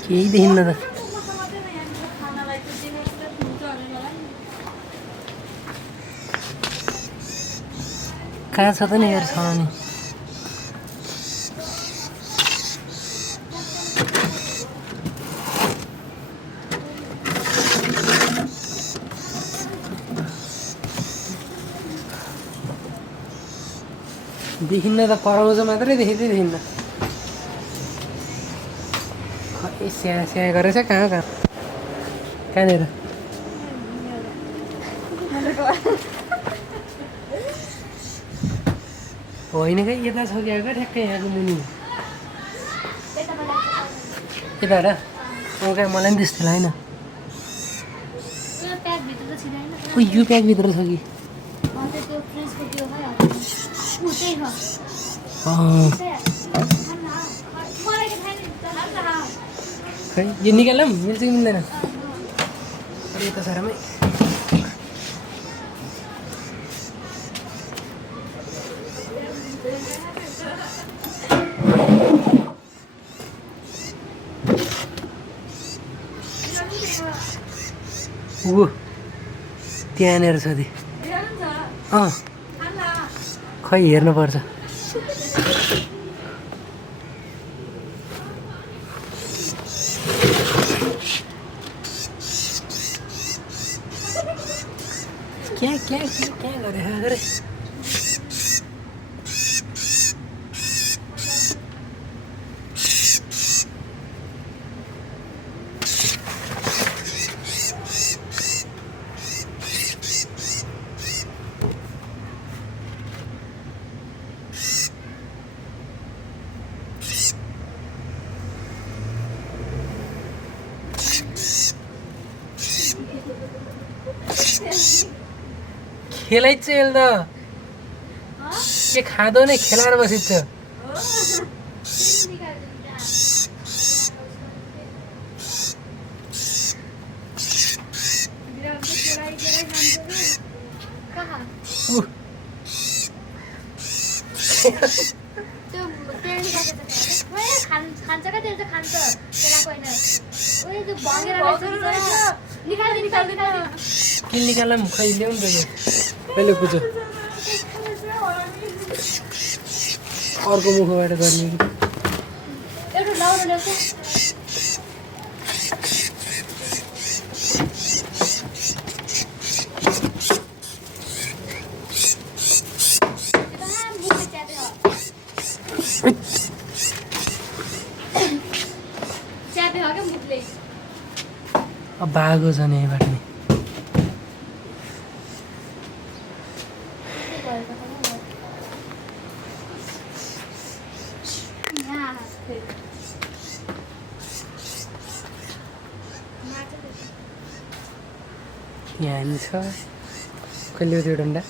केही देखिन्न त कहाँ छ त नि यार छाउनी देखिन्न त कराउँछ मात्रै देखिन्न स्या स्या गरेछ कहाँ कहाँनिर होइन क्या यता छ क्या ठ्याक्कै यहाँको मुनि यता र कहाँ मलाई पनि त्यस्तो होइन यो प्याकभित्र छ कि खै यो निकाल्दा पनि मिल्छ कि मिल्दैन यता सारामै ऊ त्यहाँनिर छ दि खै हेर्नुपर्छ क्या गरे खेलै चाहिँ त के खाँदो नै खेलाएर बसिन्छ के निकाल्दा पनि खै ल्याउनु त कहिले पुग्छ अर्को मुखबाट गर्ने अब बागो छ नि यहीबाट नि यहाँ छ कहिले त्यो डन्डा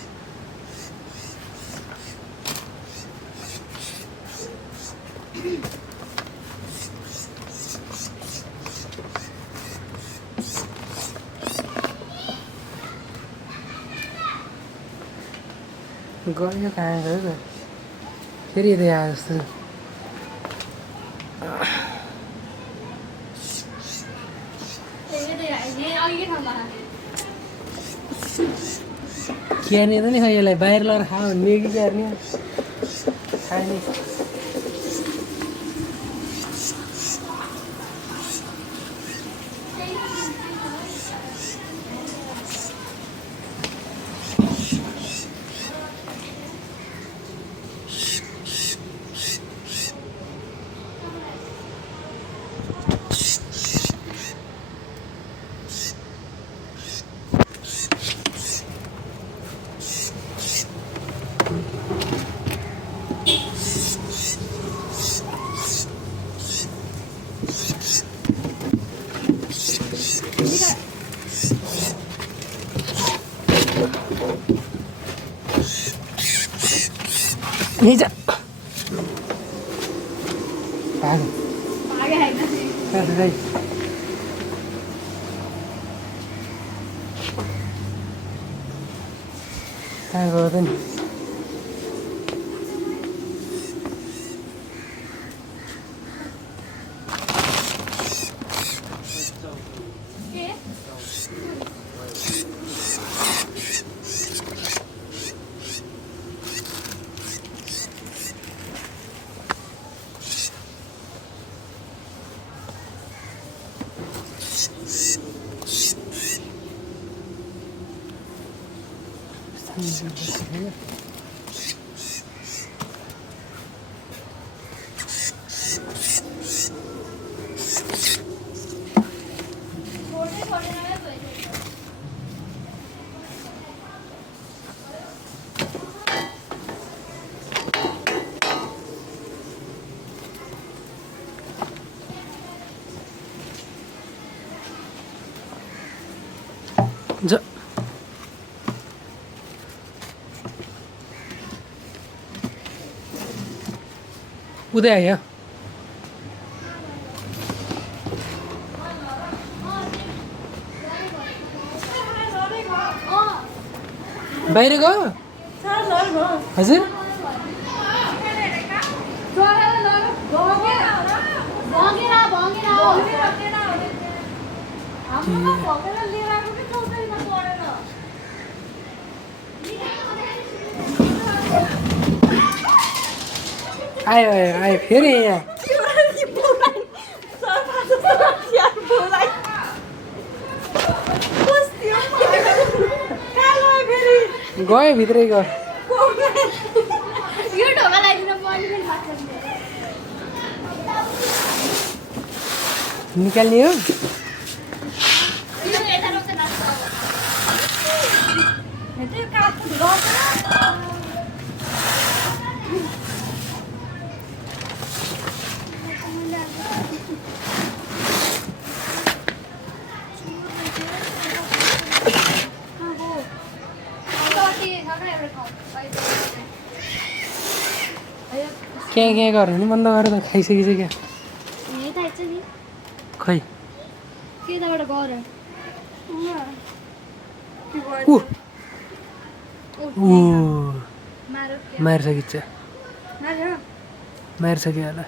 गयो कहाँ गयो फेरि यतै आयो जस्तो क्यानिर नि खै यसलाई बाहिर लगेर खायो भने मेगी क्यार्ने खाने नहीं जा भाग भाग है ना कर रही कहाँ गयो त नि जा उदय आयो बाहिर गयो हजुर आयो आयो आयो फेरि यहाँ गयो भित्रै गयो निकाल्ने हो के गर्नु नि बन्द गरेर त खाइसकिसक्यो खै मारिसकिन्छ मारिसक्यो होला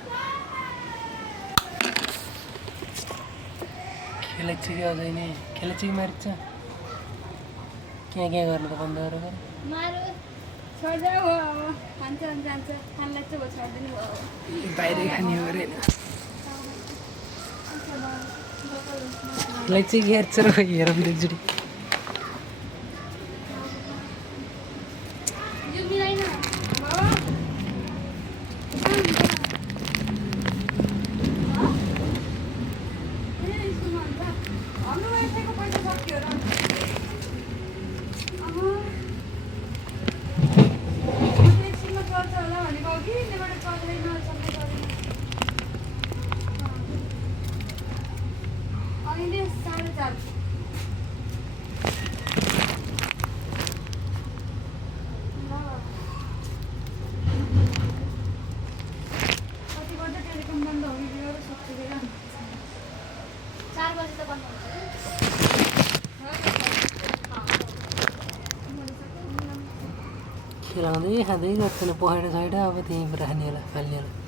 खेलेको छ कि अझै नै खेलेको छ कि मारिन्छ के गर्नु त बन्द गरेर बाहिरै खाने हो अरे खेलेको चाहिँ हेर्छ र हेरौँ त एकचोटि खेलाउँदै खाँदै गर्दैन पखेटा छैन अब त्यहीँ राख्ने होला फाल्ने होला